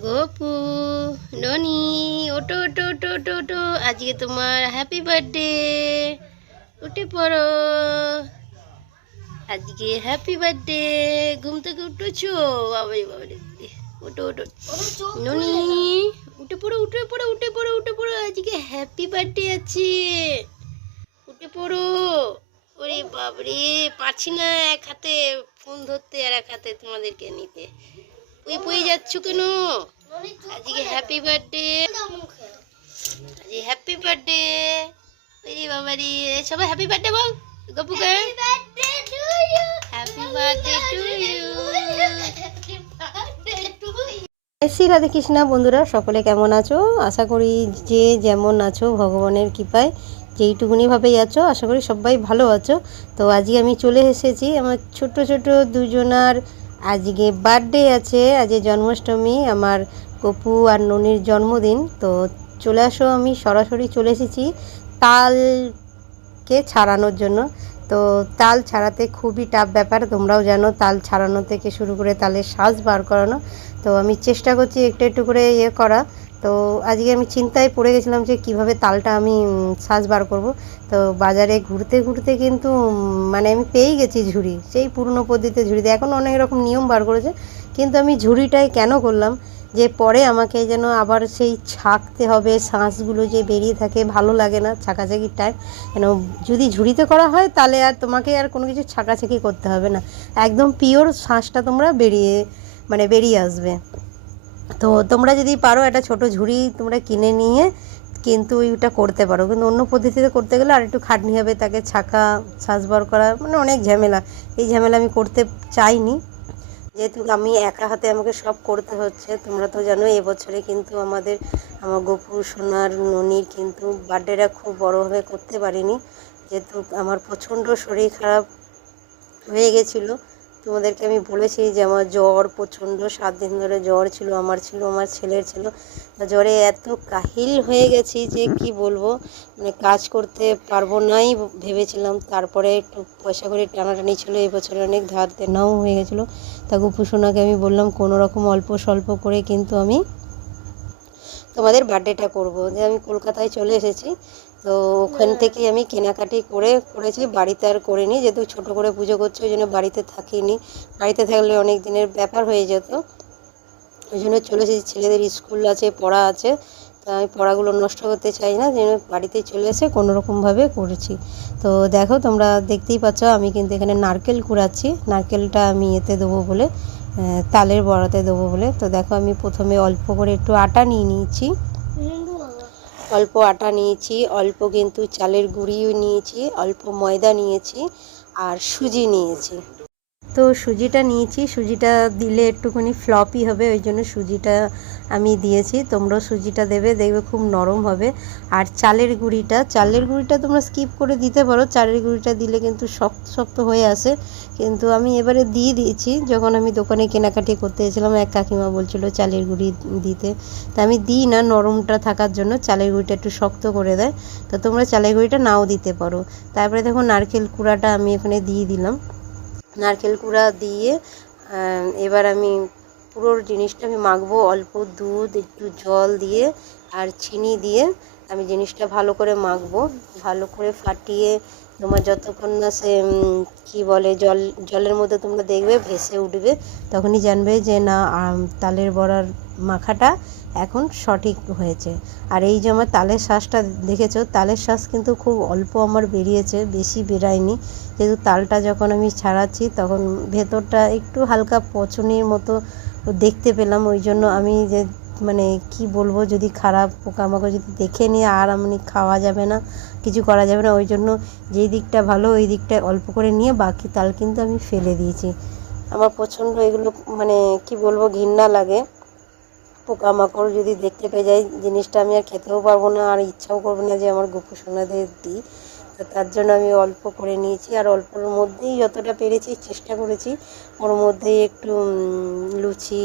গোপু, ননি, ওটো ওটো ওটো ওটো ওটো, আজকে তোমার happy birthday উঠে পড়ো। আজকে হ্যাপি বার্থডে ঘুম থেকে উঠেছো? বাবারে বাবারে ওটো ওটো। ননি, উঠে পড়ো উঠে পড়ো উঠে পড়ো উঠে পড়ো। আজকে হ্যাপি বার্থডে আছে। উঠে পড়ো। ওরে বাবরে পারছি না এক হাতে ফোন ধরতে আর এক হাতে তোমাদেরকে নিতে। ওই পড়ে যাচ্ছ কেন? আজকে হ্যাপি বার্থডে আজকে হ্যাপি বার্থডে ওরে বাবারে সবাই হ্যাপি বার্থডে বল গপুকে happy birthday to you Shri Radhe Krishna বন্ধুরা সকলে কেমন আছো? আশা করি যে যেমন আছো ভগবানের কৃপায় যেইটুকুনিভাবেই আছো আশা করি সবাই ভালো আছো। তো আজকে আমি চলে এসেছি আমার ছোট ছোট দুজনার আজকে বার্থডে আছে, আজকে জন্মাষ্টমী, আমার কপু আর ননির জন্মদিন, তো চলে আসো আমি সরাসরি চলে এসেছি তালকে ছাড়ানোর জন্য। তো তাল ছাড়াতে খুবই টাফ ব্যাপার, তোমরাও জানো তাল ছাড়ানো থেকে শুরু করে তালের শ্বাস বার করানো। তো আমি চেষ্টা করছি একটু একটু করে ইয়ে করা। তো আজকে আমি চিন্তায় পড়ে গেছিলাম যে কীভাবে তালটা আমি শ্বাস বার করব। তো বাজারে ঘুরতে ঘুরতে কিন্তু মানে আমি পেয়েই গেছি ঝুড়ি, সেই পুরনো পদ্ধতিতে ঝুড়িতে এখন অনেক রকম নিয়ম বার করেছে, কিন্তু আমি ঝুড়িটাই কেন করলাম? যে পরে আমাকে যেন আবার সেই ছাকতে হবে শ্বাসগুলো যে বেরিয়ে থাকে, ভালো লাগে না ছাকাছাকির টাইম কেন যদি ঝুড়িতে করা হয়, তাহলে আর তোমাকে আর কোনো কিছু ছাকাছাকি করতে হবে না। একদম পিওর শ্বাসটা তোমরা বেরিয়ে মানে বেরিয়ে আসবে। তো তোমরা যদি পারো একটা ছোট ঝুড়ি তোমরা কিনে নিয়ে কিন্তু ওইটা করতে পারো। কিন্তু অন্য পদ্ধতিতে করতে গেলে আর একটু খাটনি হবে, তাকে ছাকা বার করা মানে অনেক ঝামেলা। এই ঝামেলা আমি করতে চাইনি। যেহেতু আমি একা হাতে আমাকে সব করতে হচ্ছে, তোমরা তো জানো এবছরে কিন্তু আমাদের, আমার গোপু, সোনার, ননির কিন্তু বার্থডেটা খুব বড়োভাবে করতে পারিনি। যেহেতু আমার প্রচণ্ড শরীর খারাপ হয়ে গেছিল তোমাদেরকে আমি বলেছি যে আমার জ্বর প্রচণ্ড, সাত দিন ধরে জ্বর ছিল, আমার ছিল, আমার ছেলের ছিল। জ্বরে এত কাহিল হয়ে গেছি যে কি বলব মানে কাজ করতে পারব নাই ভেবেছিলাম। তারপরে একটু পয়সা করে টানাটানি ছিল, এই বছরে অনেক ধার দেনাও হয়ে গেছিল। তা গোপুসোনাকে আমি বললাম, কোনো রকম অল্প স্বল্প করে কিন্তু আমি তোমাদের বার্থডেটা করব। যে আমি কলকাতায় চলে এসেছি তো ওখান থেকে আমি কেনাকাটি করে করেছি বাড়িতে আর করিনি যেহেতু ছোটো করে পুজো করছি ওই জন্য বাড়িতে থাকিনি। বাড়িতে থাকলে অনেক দিনের ব্যাপার হয়ে যেত। ওই জন্য চলে এসেছি। ছেলেদের স্কুল আছে পড়া আছে তা আমি পড়াগুলো নষ্ট করতে চাই না যেন বাড়িতে চলে এসে কোনো রকমভাবে করেছি। তো দেখো তোমরা দেখতেই পাচ্ছ আমি কিন্তু এখানে নারকেল কুড়াচ্ছি। নারকেলটা আমি এতে দেবো বলে তালের বড়াতে দেবো বলে। তো দেখো আমি প্রথমে অল্প করে একটু আটা নিয়ে নিয়েছি। অল্প আটা নিয়েছি, অল্প কিন্তু চালের গুঁড়িও নিয়েছি, অল্প ময়দা নিয়েছি আর সুজি নিয়েছি। তো সুজিটা নিয়েছি, সুজিটা দিলে একটুখানি ফ্লপই হবে, ওই জন্য সুজিটা আমি দিয়েছি, তোমরাও সুজিটা দেবে, দেখবে খুব নরম হবে। আর চালের গুঁড়িটা চালের গুঁড়িটা তোমরা স্কিপ করে দিতে পারো। চালের গুঁড়িটা দিলে কিন্তু শক্ত শক্ত হয়ে আসে। কিন্তু আমি এবারে দিয়ে দিয়েছি, যখন আমি দোকানে কেনাকাটি করতে এসেছিলাম, এক কাকিমা বলছিল চালের গুঁড়ি দিতে। তা আমি দিই না নরমটা থাকার জন্য, চালের গুঁড়িটা একটু শক্ত করে দেয়। তো তোমরা চালের গুঁড়িটা নাও দিতে পারো। তারপরে দেখো নারকেল কুড়াটা আমি এখানে দিয়ে দিলাম। নারকেল কুড়া দিয়ে এবার আমি পুরো জিনিসটা আমি মাখবো অল্প দুধ, একটু জল দিয়ে আর চিনি দিয়ে আমি জিনিসটা ভালো করে মাখবো। ভালো করে ফাটিয়ে তোমার যতক্ষণ না সে কী বলে, জল, জলের মধ্যে তোমরা দেখবে ভেসে উঠবে, তখনই জানবে যে না তালের বড়ার মাখাটা এখন সঠিক হয়েছে। আর এই যে আমার তালের শ্বাসটা দেখেছ, তালের শ্বাস কিন্তু খুব অল্প আমার বেরিয়েছে, বেশি বেরায়নি। যেহেতু তালটা যখন আমি ছাড়াচ্ছি, তখন ভেতরটা একটু হালকা পচনির মতো দেখতে পেলাম, ওই জন্য আমি যে মানে কি বলব, যদি খারাপ পোকামাকড় যদি দেখে নিয়ে আর আমি খাওয়া যাবে না, কিছু করা যাবে না, ওই জন্য যেই দিকটা ভালো, ওই দিকটা অল্প করে নিয়ে বাকি তাল কিন্তু আমি ফেলে দিয়েছি। আমার প্রচণ্ড এগুলো মানে কি বলব, ঘৃণা লাগে। পোকামাকড় যদি দেখতে পেয়ে যাই, জিনিসটা আমি আর খেতেও পারব না, আর ইচ্ছাও করব না যে আমার গোপু সোনাদের দিই। তো তার জন্য আমি অল্প করে নিয়েছি আর অল্পর মধ্যেই যতটা পেরেছি চেষ্টা করেছি, ওর মধ্যেই একটু লুচি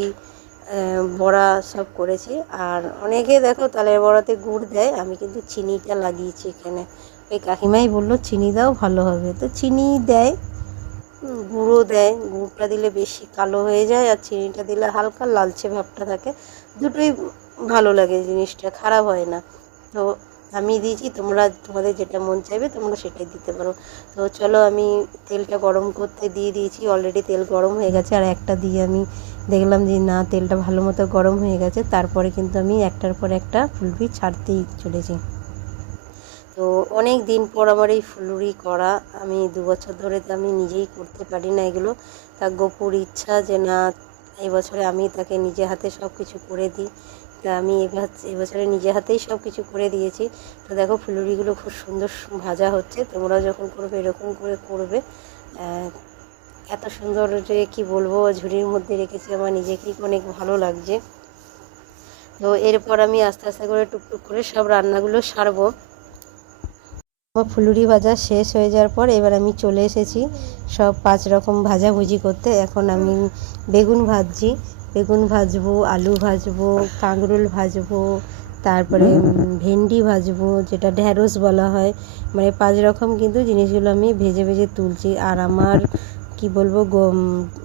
বড়া সব করেছি। আর অনেকে দেখো তালের বড়াতে গুড় দেয়, আমি কিন্তু চিনিটা লাগিয়েছি এখানে। ওই কাকিমাই বলল, চিনি দাও, ভালো হবে। তো চিনি দেয় গুঁড়ো দেয়। গুড়টা দিলে বেশি কালো হয়ে যায় আর চিনিটা দিলে হালকা লালচে ভাবটা থাকে। দুটোই ভালো লাগে জিনিসটা, খারাপ হয় না। তো আমি দিয়েছি, তোমরা তোমাদের যেটা মন চাইবে তোমরা সেটাই দিতে পারো। তো চলো আমি তেলটা গরম করতে দিয়ে দিয়েছি অলরেডি তেল গরম হয়ে গেছে। আর একটা দিয়ে আমি দেখলাম যে না, তেলটা ভালো মতো গরম হয়ে গেছে। তারপরে কিন্তু আমি একটার পর একটা ফুলবি ছাড়তেই চলেছি। তো অনেক দিন পর আমার এই ফুলুরি করা, আমি দু বছর ধরে তো আমি নিজেই করতে পারি না এগুলো। তা গোপুর ইচ্ছা যে না, এই বছরে আমি তাকে নিজে হাতে সব কিছু করে দিই। তা আমি এবার এবছরে নিজে হাতেই সব কিছু করে দিয়েছি। তো দেখো ফুলুরিগুলো খুব সুন্দর ভাজা হচ্ছে তোমরা যখন করবে এরকম করে করবে। এত সুন্দর যে কি বলব, ঝুড়ির মধ্যে রেখেছি, আমার নিজেকেই অনেক ভালো লাগছে। তো এরপর আমি আস্তে আস্তে করে টুকটুক করে সব রান্নাগুলো সারবো। আমার ফুলুরি ভাজা শেষ হয়ে যাওয়ার পর এবার আমি চলে এসেছি সব পাঁচ রকম ভাজাভুজি করতে। এখন আমি বেগুন ভাজছি। বেগুন ভাজবো, আলু ভাজবো, কাঁকরোল ভাজবো, তারপরে ভেন্ডি ভাজবো, যেটা ঢ্যাঁড়স বলা হয়। মানে পাঁচ রকম কিন্তু জিনিসগুলো আমি ভেজে ভেজে তুলছি। আর আমার, কি বলব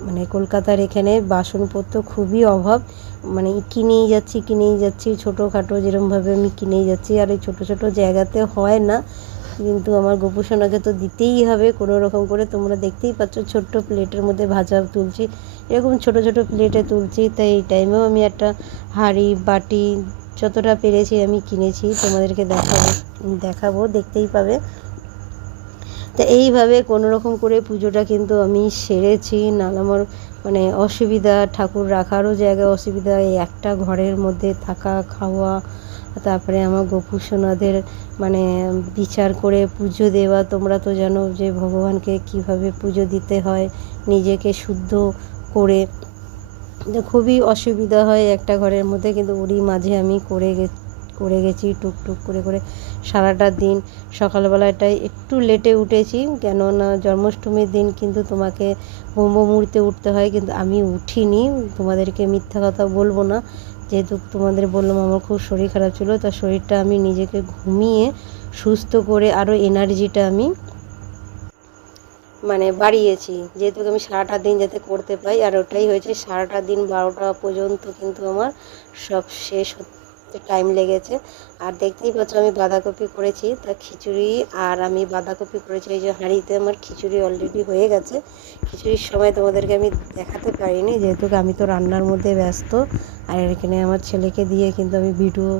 মানে কলকাতার এখানে বাসনপত্র খুবই অভাব। মানে কিনেই যাচ্ছি কিনেই যাচ্ছি, ছোটোখাটো যেরমভাবে আমি কিনেই যাচ্ছি। আর এই ছোটো ছোটো জায়গাতে হয় না। কিন্তু আমার গোপুসোনাকে তো দিতেই হবে, কোনো রকম করে তোমরা দেখতেই পাচ্ছ, ছোট্ট প্লেটের মধ্যে ভাজা তুলছি। এরকম ছোট ছোট প্লেটে তুলছি, তাই এই টাইমেও আমি একটা হাঁড়ি, বাটি যতটা পেরেছি আমি কিনেছি, তোমাদেরকে দেখাবো দেখাবো, দেখতেই পাবে। তো এইভাবে কোনো রকম করে পুজোটা কিন্তু আমি সেরেছি নাহলে আমার মানে অসুবিধা, ঠাকুর রাখারও জায়গায় অসুবিধা, এই একটা ঘরের মধ্যে থাকা, খাওয়া তারপরে আমার গোপু সোনাদের মানে বিচার করে পুজো দেওয়া, তোমরা তো জানো যে ভগবানকে কীভাবে পুজো দিতে হয়, নিজেকে শুদ্ধ করে। খুবই অসুবিধা হয় একটা ঘরের মধ্যে, কিন্তু ওরই মাঝে আমি করে গে, করে গেছি টুকটুক করে করে সারাটা দিন। সকালবেলাটায় একটু লেটে উঠেছি, কেননা জন্মাষ্টমীর দিন কিন্তু তোমাকে ব্রহ্ম মুহূর্তে উঠতে হয়, কিন্তু আমি উঠিনি, তোমাদেরকে মিথ্যা কথা বলব না। যেহেতু তোমাদের বললাম আমার খুব শরীর খারাপ ছিল, তা শরীরটা আমি নিজেকে ঘুমিয়ে সুস্থ করে আরও এনার্জিটা আমি মানে বাড়িয়েছি। যেহেতু আমি সারাটা দিন যাতে করতে পাই, আর ওটাই হয়েছে সারাটা দিন বারোটা পর্যন্ত কিন্তু আমার সব শেষ হতে টাইম লেগেছে। আর দেখতেই পাচ্ছ আমি বাঁধাকপি করেছি, তা খিচুড়ি আর আমি বাঁধাকপি করেছি, এই যে হাঁড়িতে আমার খিচুড়ি অলরেডি হয়ে গেছে। খিচুড়ির সময় তোমাদেরকে আমি দেখাতে পারিনি, যেহেতু আমি তো রান্নার মধ্যে ব্যস্ত। আর এখানে আমার ছেলেকে দিয়ে কিন্তু আমি ভিডিও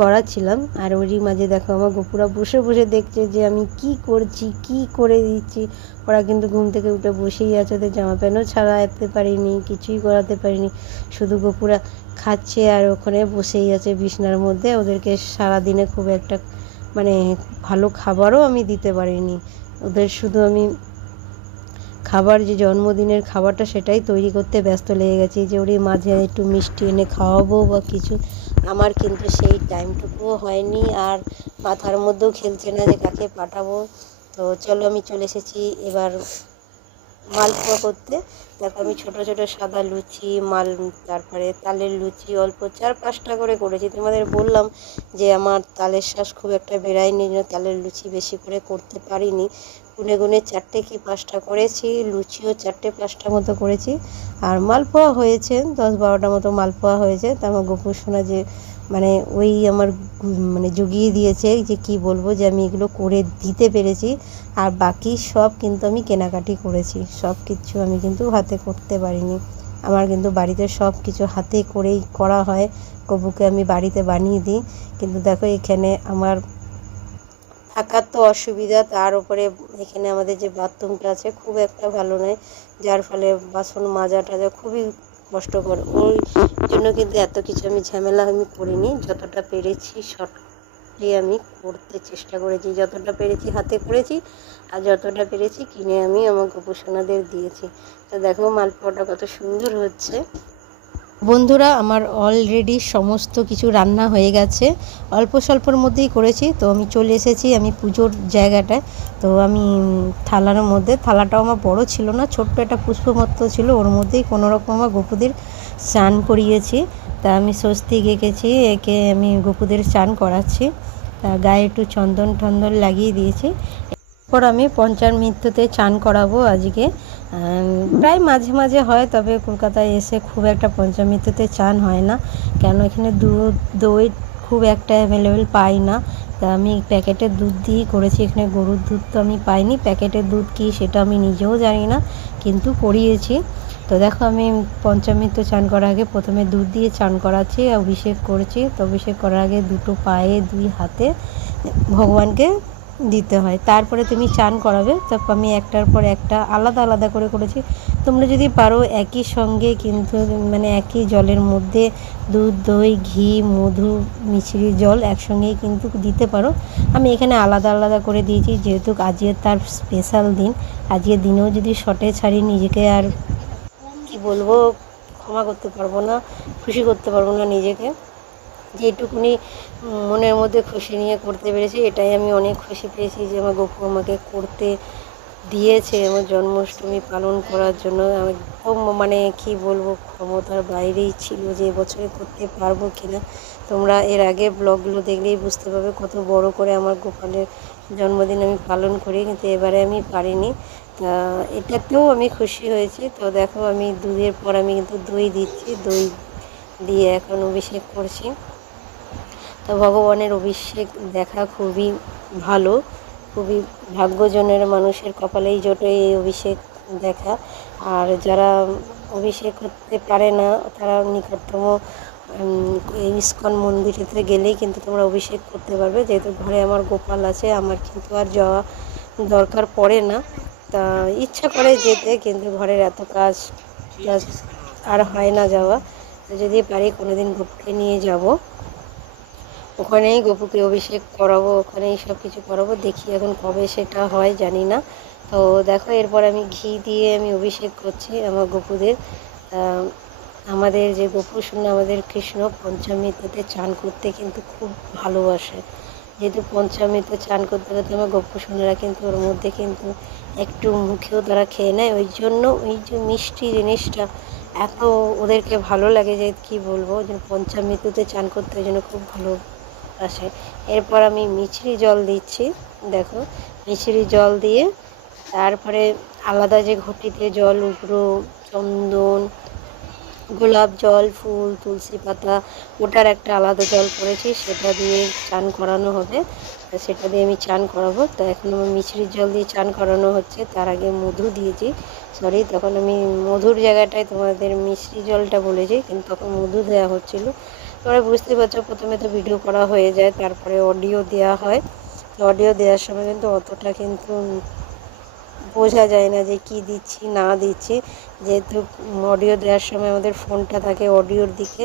করাচ্ছিলাম। আর ওরই মাঝে দেখো আমার গোপুরা বসে বসে দেখছে যে আমি কি করছি, কি করে দিচ্ছি। ওরা কিন্তু ঘুম থেকে উঠে বসেই আছে, ওদের জামা প্যান্টও ছাড়াতে পারিনি, কিছুই করাতে পারিনি। শুধু গোপুরা খাচ্ছে আর ওখানে বসেই আছে বিছনার মধ্যে। ওদেরকে সারাদিনে খুব একটা মানে ভালো খাবারও আমি দিতে পারিনি। ওদের শুধু আমি খাবার, যে জন্মদিনের খাবারটা সেটাই তৈরি করতে ব্যস্ত লেগে গেছি যে ওরই মাঝে একটু মিষ্টি এনে খাওয়াবো বা কিছু। আমার কিন্তু সেই টাইমটুকুও হয়নি আর মাথার মধ্যেও খেলছে না যে কাকে পাঠাবো। তো চলো আমি চলে এসেছি এবার মালপোয়া করতে। দেখো আমি ছোট ছোট সাদা লুচি, মাল, তারপরে তালের লুচি, অল্প চার পাঁচটা করে করেছি। তোমাদের বললাম যে আমার তালের শ্বাস খুব একটা বেরায়নি জন্য তালের লুচি বেশি করে করতে পারিনি। গুনে গুনে চারটে কি পাঁচটা করেছি, লুচিও চারটে পাঁচটা মতো করেছি। আর মালপোয়া হয়েছে, দশ বারোটা মতো মালপোয়া হয়েছে। তা আমার গোপুর সোনা যে মানে ওই আমার মানে জুগিয়ে দিয়েছে যে কি বলব যে আমি এগুলো করে দিতে পেরেছি। আর বাকি সব কিন্তু আমি কেনাকাটি করেছি। সব কিছু আমি কিন্তু হাতে করতে পারিনি। আমার কিন্তু বাড়িতে সব কিছু হাতে করেই করা হয়। গপুকে আমি বাড়িতে বানিয়ে দিই। কিন্তু দেখো এখানে আমার থাকার তো অসুবিধা, তার উপরে এখানে আমাদের যে বাথরুমটা আছে খুব একটা ভালো নয়, যার ফলে বাসন মাজা টাজা খুবই কষ্টকর। ওই জন্য কিন্তু এত কিছু আমি ঝামেলা আমি করিনি, যতটা পেরেছি শর্টলি আমি করতে চেষ্টা করেছি। যতটা পেরেছি হাতে করেছি আর যতটা পেরেছি কিনে আমি আমার গোপোষণাদের দিয়েছি। তো দেখো মালপোয়াটা কত সুন্দর হচ্ছে। বন্ধুরা, আমার অলরেডি সমস্ত কিছু রান্না হয়ে গেছে। অল্প স্বল্পর মধ্যেই করেছি, তো আমি চলে এসেছি আমি পুজোর জায়গাটায়। তো আমি থালার মধ্যে, থালাটাও আমার বড় ছিল না, ছোট্ট একটা পুষ্পমত্ত ছিল, ওর মধ্যেই কোনো রকম আমার গোপুদের স্নান করিয়েছি। তা আমি স্বস্তিক এঁকেছি একে আমি গোপুদের স্নান করাচ্ছি। তা গায়ে একটু চন্দন টন্দন লাগিয়ে দিয়েছি। পর আমি পঞ্চামৃত্যুতে চান করাবো আজকে। প্রায় মাঝে মাঝে হয়, তবে কলকাতায় এসে খুব একটা পঞ্চামৃত্যুতে চান হয় না। কেন এখানে দুধ, দই খুব একটা অ্যাভেলেবেল পাই না। তা আমি প্যাকেটের দুধ দিয়েই করেছি। এখানে গরুর দুধ তো আমি পাইনি। প্যাকেটের দুধ কি সেটা আমি নিজেও জানি না, কিন্তু করিয়েছি। তো দেখো, আমি পঞ্চামৃত্যু চান করার আগে প্রথমে দুধ দিয়ে চান করাচ্ছি, অভিষেক করেছি। তো অভিষেক করার আগে দুটো পায়ে দুই হাতে ভগবানকে দিতে হয়। তারপরে তুমি চান করাবে। তারপর আমি একটার পর একটা আলাদা আলাদা করে করেছি। তোমরা যদি পারো একই সঙ্গে কিন্তু মানে একই জলের মধ্যে দুধ, দই, ঘি, মধু, মিছরি জল একসঙ্গেই কিন্তু দিতে পারো। আমি এখানে আলাদা আলাদা করে দিয়েছি। যেহেতু আজকে তার স্পেশাল দিন আজকের দিনেও যদি শটে ছাড়ি নিজেকে আর কি বলব, ক্ষমা করতে পারব না, খুশি করতে পারব না নিজেকে। যেটুকুনি মনের মধ্যে খুশি নিয়ে করতে পেরেছি, এটাই আমি অনেক খুশি পেয়েছি যে আমার গপু আমাকে করতে দিয়েছে আমার জন্মাষ্টমী পালন করার জন্য। আমি খুব মানে কি বলব, ক্ষমতার বাইরেই ছিল যে এবছরে করতে পারব কিনা। তোমরা এর আগে ব্লগগুলো দেখলেই বুঝতে পারবে কত বড় করে আমার গোপালের জন্মদিন আমি পালন করি, কিন্তু এবারে আমি পারিনি। এটাতেও আমি খুশি হয়েছি। তো দেখো আমি দুধের পর আমি কিন্তু দই দিচ্ছি, দই দিয়ে এখন অভিষেক করছি। ভগবানের অভিষেক দেখা খুবই ভালো, খুবই ভাগ্যজনের মানুষের কপালেই জোটে এই অভিষেক দেখা। আর যারা অভিষেক করতে পারে না, তারা নিকটতম ইস্কন মন্দিরেতে গেলেই কিন্তু তোমরা অভিষেক করতে পারবে। যেহেতু ঘরে আমার গোপাল আছে, আমার কিন্তু আর যাওয়া দরকার পড়ে না। তা ইচ্ছা করে যেতে, কিন্তু ঘরের এত কাজ আর হয় না যাওয়া। তো যদি পারি, কোনোদিন গোপুকে নিয়ে যাব। ওখানেই গপুকে অভিষেক করাবো, ওখানেই সব কিছু করাবো, দেখি এখন কবে সেটা হয়, জানি না। তো দেখো, এরপর আমি ঘি দিয়ে আমি অভিষেক করছি আমার গপুদের আমাদের যে গপু শুনে আমাদের কৃষ্ণ পঞ্চমীতে চান করতে কিন্তু খুব ভালোবাসে। যেহেতু পঞ্চমীতে চান করতে করতে আমার গপু সোনারা কিন্তু ওর মধ্যে কিন্তু একটু মুখেও তারা খেয়ে নেয়। ওই জন্য ওই যে মিষ্টি জিনিসটা এত ওদেরকে ভালো লাগে যে কি বলব যে পঞ্চামৃত্যুতে চান করতে ওই জন্য খুব ভালো আসে এরপর আমি মিছরি জল দিচ্ছি, দেখো। মিছরি জল দিয়ে তারপরে আলাদা যে ঘটিতে জল উগড়ো চন্দন, গোলাপ জল, ফুল, তুলসী পাতা, ওটার একটা আলাদা জল করেছি সেটা দিয়ে চান করানো হবে। সেটা দিয়ে আমি চান করাবো। তো এখন আমার মিছরির জল দিয়ে চান করানো হচ্ছে, তার আগে মধু দিয়েছি। সরি তখন আমি মধুর জায়গাটায় তোমাদের মিষ্টি জলটা বলেছি, কিন্তু তখন মধু দেওয়া হচ্ছিল। তোমরা বুঝতে পারছ, প্রথমে তো ভিডিও করা হয়ে যায়, তারপরে অডিও দেওয়া হয়। তো অডিও দেওয়ার সময় কিন্তু অতটা কিন্তু বোঝা যায় না যে কি দিচ্ছি, না দিচ্ছি। যেহেতু অডিও দেওয়ার সময় আমাদের ফোনটা থাকে অডিওর দিকে,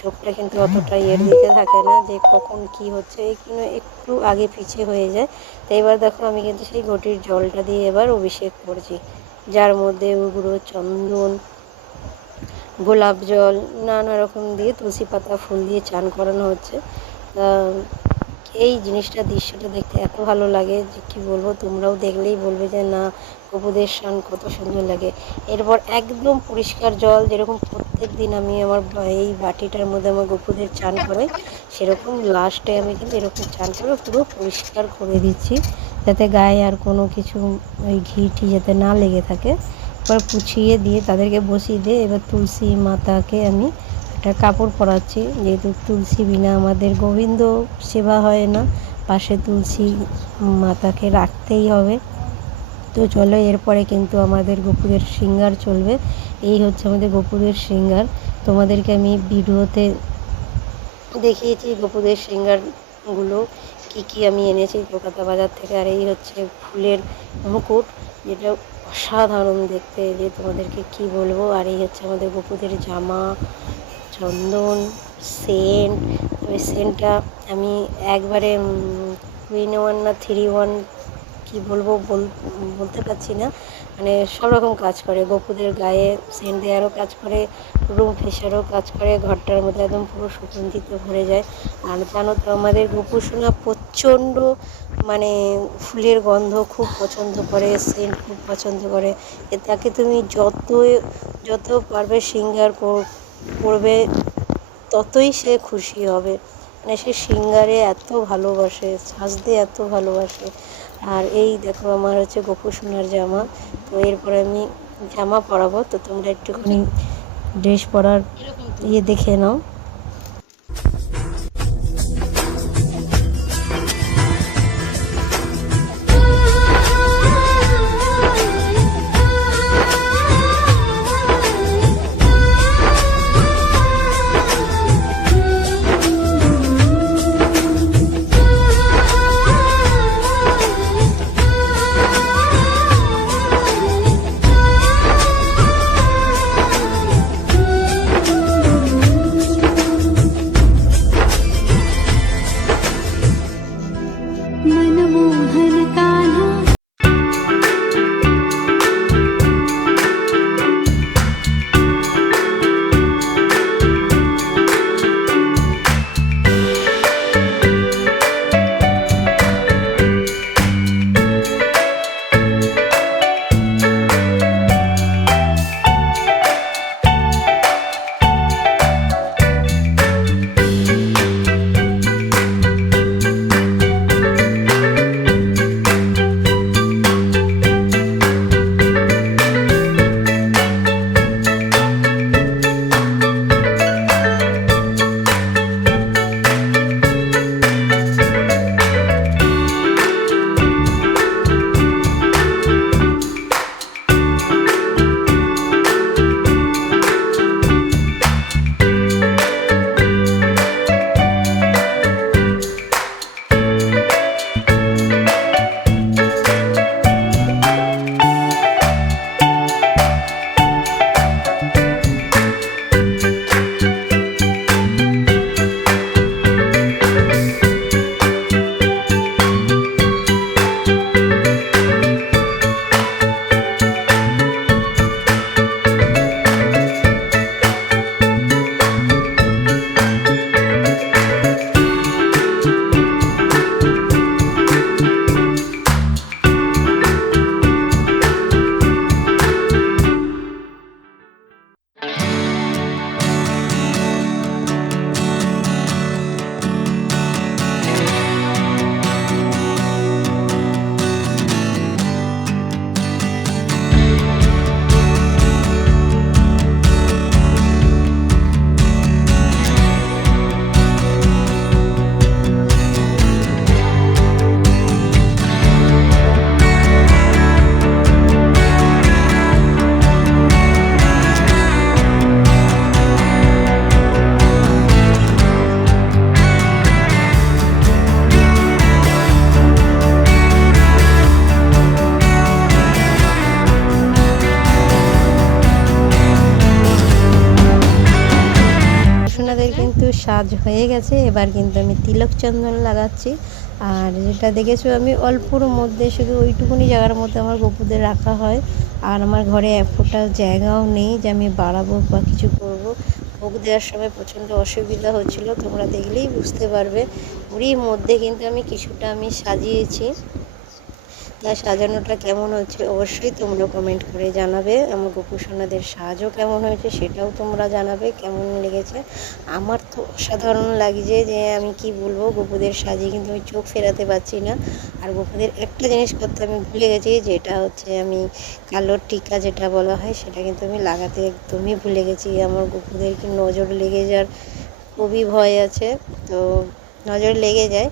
চোখটা কিন্তু অতটা ইয়ের দিকে থাকে না যে কখন কি হচ্ছে এগুলো একটু আগে পিছিয়ে হয়ে যায়। তো এবার দেখো, আমি কিন্তু সেই ঘটির জলটা দিয়ে এবার অভিষেক করছি। যার মধ্যে উগুড়ো চন্দন গোলাপ জল, নানা রকম দিয়ে তুলসী পাতা, ফুল দিয়ে চান করানো হচ্ছে। এই জিনিসটা দৃশ্যটা দেখতে এত ভালো লাগে যে কী বলব, তোমরাও দেখলেই বলবে যে না গপুদের স্নান কত সুন্দর লাগে। এরপর একদম পরিষ্কার জল, যেরকম প্রত্যেক দিন আমি আমার এই বাটিটার মধ্যে আমার গপুদের চান করে সেরকম লাস্টে আমি কিন্তু এরকম চান করে পুরো পরিষ্কার করে দিচ্ছি, যাতে গায়ে আর কোনো কিছু ওই ঘি টি যাতে না লেগে থাকে। এবার পুছিয়ে দিয়ে তাদেরকে বসিয়ে দিয়ে এবার তুলসী মাতাকে আমি একটা কাপড় পরাচ্ছি। যেহেতু তুলসী বিনা আমাদের গোবিন্দ সেবা হয় না, পাশে তুলসী মাতাকে রাখতেই হবে। তো চলো এরপরে কিন্তু আমাদের গোপুরের সিঙ্গার চলবে। এই হচ্ছে আমাদের গোপুরের সিঙ্গার তোমাদেরকে আমি ভিডিওতে দেখিয়েছি গোপুরের সিঙ্গারগুলো কি কি আমি এনেছি কলকাতা বাজার থেকে। আর এই হচ্ছে ফুলের মুকুট, যেটা অসাধারণ দেখতে যে তোমাদেরকে কি বলব? আর এই হচ্ছে আমাদের বপুদের জামা, চন্দন, সেন্ট। তবে সেন্টটা আমি একবারে উইন ওয়ান না থ্রি ওয়ান কী বলব বল- বলতে পারছি না। মানে সব রকম কাজ করে। গপুদের গায়ে সেন্ট দেওয়ারও কাজ করে, রুম ফ্রেশারও কাজ করে, ঘরটার মধ্যে একদম পুরো সুগন্ধিত ভরে যায়। আর জানো তো, আমাদের গোপু সোনা প্রচণ্ড মানে ফুলের গন্ধ খুব পছন্দ করে, সেন্ট খুব পছন্দ করে। তাকে তুমি যত যত পারবে সিঙ্গার করবে, ততই সে খুশি হবে। মানে সে সিঙ্গারে এত ভালোবাসে, সাজতে এত ভালোবাসে। আর এই দেখো, আমার হচ্ছে গোপু সোনার জামা। তো এরপরে আমি জামা পরাবো তো তোমরা একটুখানি ড্রেস পরার ইয়ে দেখে নাও। হয়ে গেছে। এবার কিন্তু আমি তিলক চন্দন লাগাচ্ছি। আর যেটা দেখেছ, আমি অল্পর মধ্যে শুধু ওইটুকুনি জায়গার মধ্যে আমার গপুদের রাখা হয়। আর আমার ঘরে এক ফোটা জায়গাও নেই যে আমি বাড়াবো বা কিছু করব। ভোগ দেওয়ার সময় প্রচণ্ড অসুবিধা হচ্ছিল, তোমরা দেখলেই বুঝতে পারবে। ওরই মধ্যে কিন্তু আমি কিছুটা আমি সাজিয়েছি। সাজানোটা কেমন হচ্ছে অবশ্যই তোমরা কমেন্ট করে জানাবে। আমার গোপুসোনাদের সাজও কেমন হয়েছে সেটাও তোমরা জানাবে, কেমন লেগেছে। আমার তো অসাধারণ লাগছে যে আমি কি বলব, গোপুদের সাজে কিন্তু আমি চোখ ফেরাতে পারছি না। আর গোপুদের একটা জিনিস করতে আমি ভুলে গেছি, যেটা হচ্ছে আমি কালোর টিকা যেটা বলা হয়, সেটা কিন্তু আমি লাগাতে একদমই ভুলে গেছি। আমার গোপুদের কি নজর লেগে যাওয়ার খুবই ভয় আছে। তো নজর লেগে যায়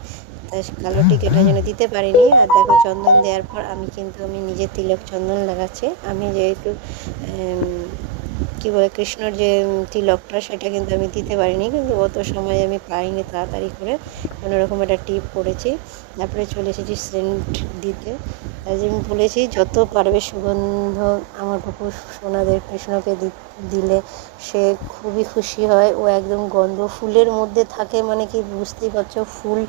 কালো টিকিটটা যেন দিতে পারিনি। আর দেখো চন্দন দেওয়ার পর আমি কিন্তু, আমি নিজে তিলক চন্দন লাগাচ্ছি। আমি যেহেতু কি বলে, কৃষ্ণর যে তিলকটা, সেটা কিন্তু আমি দিতে পারিনি, কিন্তু অত সময় আমি পাইনি তাড়াতাড়ি করে। কোনো রকম একটা টিপ করেছি। তারপরে চলে এসেছি সেন্ট দিতে। তাই আমি বলেছি, যত পারবে সুগন্ধ আমার কুকুর সোনাদের কৃষ্ণকে দিলে সে খুবই খুশি হয়। ও একদম গন্ধ, ফুলের মধ্যে থাকে মানে কি বুঝতেই পারছ? ফুল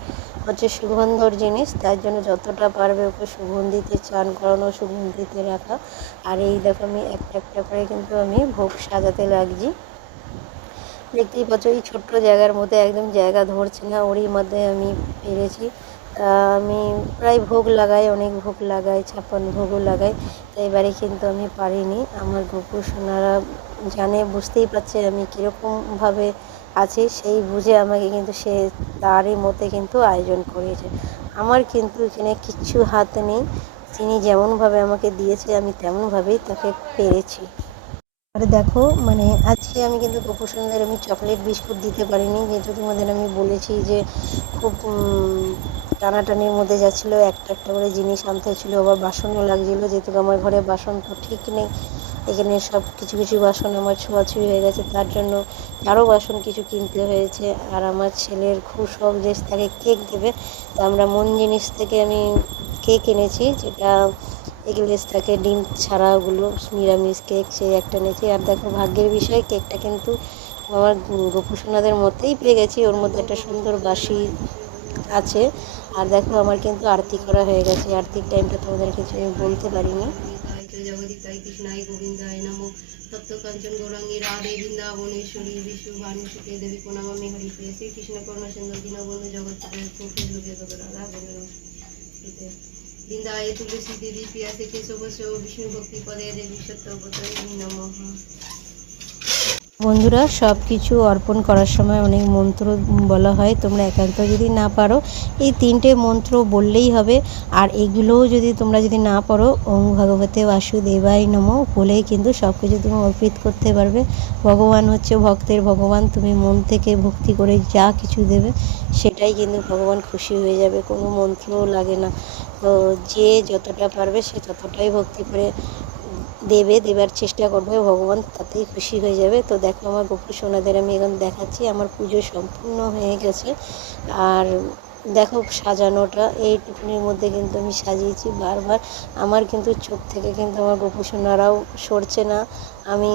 হচ্ছে সুগন্ধর জিনিস, তার জন্য যতটা পারবে ওকে সুগন্ধিতে চান করানো, সুগন্ধিতে রাখা। আর এই দেখো আমি একটা একটা করে কিন্তু আমি ভোগ সাজাতে লাগছি। দেখতেই পাচ্ছ, এই ছোট্ট জায়গার মধ্যে একদম জায়গা ধরছে না, ওরই মধ্যে আমি পেরেছি। তা আমি প্রায় ভোগ লাগাই, অনেক ভোগ লাগাই, ছাপ্পান্ন ভোগও লাগাই, তো এবারে কিন্তু আমি পারিনি। আমার গোপুর সোনারা জানে, বুঝতেই পারছে আমি কীরকমভাবে আছি, সেই বুঝে আমাকে কিন্তু সে তারই মতে কিন্তু আয়োজন করিয়েছে আমার কিন্তু এখানে কিচ্ছু হাত নেই তিনি যেমনভাবে আমাকে দিয়েছে, আমি তেমনভাবেই তাকে পেরেছি। আর দেখো মানে আজকে আমি কিন্তু গোপুসোনাদের আমি চকলেট বিস্কুট দিতে পারিনি, যেহেতু তোমাদের আমি বলেছি যে খুব টানাটানির মধ্যে যাচ্ছিল, একটা একটা করে জিনিস আনতে হচ্ছিল, আবার বাসনও লাগছিল, যেহেতু আমার ঘরে বাসন তো ঠিক নেই, এখানে সব কিছু কিছু বাসন আমার ছোঁয়াছুঁই হয়ে গেছে, তার জন্য আরও বাসন কিছু কিনতে হয়েছে, আর আমার ছেলের খুব শখ যে তাকে কেক দেবে, তো আমরা মন জিনিস থেকে আমি কেক এনেছি, যেটা এগলেস থাকে ডিম ছাড়া ওগুলো নিরামিষ কেক সেই একটা নিয়েছি আর দেখো ভাগ্যের বিষয়, কেকটা কিন্তু আমার গোপুসোনাদের মধ্যেই পেয়ে গেছি। ওর মধ্যে একটা সুন্দর বাসি আছে। আর দেখো আমার কিন্তু আরতি করা হয়ে গেছে। আরতির টাইমটা তোমাদের কিছু আমি বলতে পারিনি। জগদিতায় কৃষ্ণায় গোবিন্দায় নমো। তপ্ত কাঞ্চন গৌরাঙ্গী রাধে বৃন্দাবনেশ্বরী বিষ্ণু দেবী প্রণামামি হরিপ্রিয় শ্রীকৃষ্ণ কর্ণ সুন্দর জগৎ বৃন্দায় তুলসী দেবী প্রিয়াসে কেশবশ বিষ্ণু ভক্তি পদে দেবী সত্যবতী নমঃ বন্ধুরা সব কিছু অর্পণ করার সময় অনেক মন্ত্র বলা হয়, তোমরা একান্ত যদি না পারো, এই তিনটে মন্ত্র বললেই হবে। আর এগুলোও যদি তোমরা যদি না পারো, ওং ভগবতে বাসুদেবাই নম, বলেই কিন্তু সব কিছু তুমি অর্পিত করতে পারবে। ভগবান হচ্ছে ভক্তের ভগবান, তুমি মন থেকে ভক্তি করে যা কিছু দেবে, সেটাই কিন্তু ভগবান খুশি হয়ে যাবে, কোনো মন্ত্রও লাগে না। তো যে যতটা পারবে সে ততটাই ভক্তি করে দেবে, দেবার চেষ্টা করবে, ভগবান তাতেই খুশি হয়ে যাবে। তো দেখো আমার গোপুর সোনাদের আমি এখন দেখাচ্ছি, আমার পুজো সম্পূর্ণ হয়ে গেছে। আর দেখো সাজানোটা, এই টিফিনের মধ্যে কিন্তু আমি সাজিয়েছি বারবার। আমার কিন্তু চোখ থেকে কিন্তু আমার গোপু সোনারাও সরছে না। আমি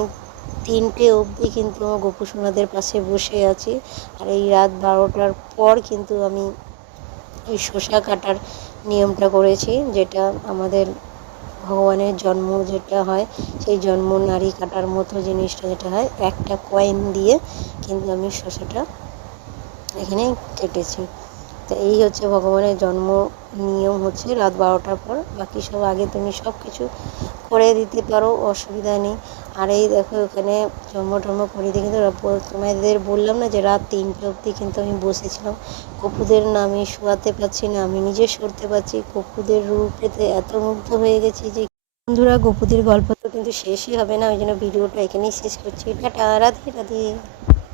তিনটে অবধি কিন্তু আমার গোপু সোনাদের পাশে বসে আছি। আর এই রাত বারোটার পর কিন্তু আমি এই শসা কাটার নিয়মটা করেছি, যেটা আমাদের ভগবানের জন্ম যেটা হয়, সেই জন্ম নারী কাটার মতো জিনিসটা যেটা হয়, একটা কয়েন দিয়ে কিন্তু আমি শসাটা এখানে কেটেছি। তো এই হচ্ছে ভগবানের জন্ম নিয়ম হচ্ছে রাত বারোটার পর। বাকি সব আগে তুমি সব কিছু করে দিতে পারো, অসুবিধা নেই। আর এই দেখো এখানে জন্ম টন্ম করে দিয়ে কিন্তু তোমাদের বললাম না যে রাত তিনটে অবধি কিন্তু আমি বসেছিলাম। কপুদের না আমি শোয়াতে পারছি না, আমি নিজে সরতে পারছি। কপুদের রূপেতে এত মুগ্ধ হয়ে গেছি যে বন্ধুরা গপুদের গল্প তো কিন্তু শেষই হবে না। ওই জন্য ভিডিওটা এখানেই শেষ করছি। টাটা, রাধে রাধে।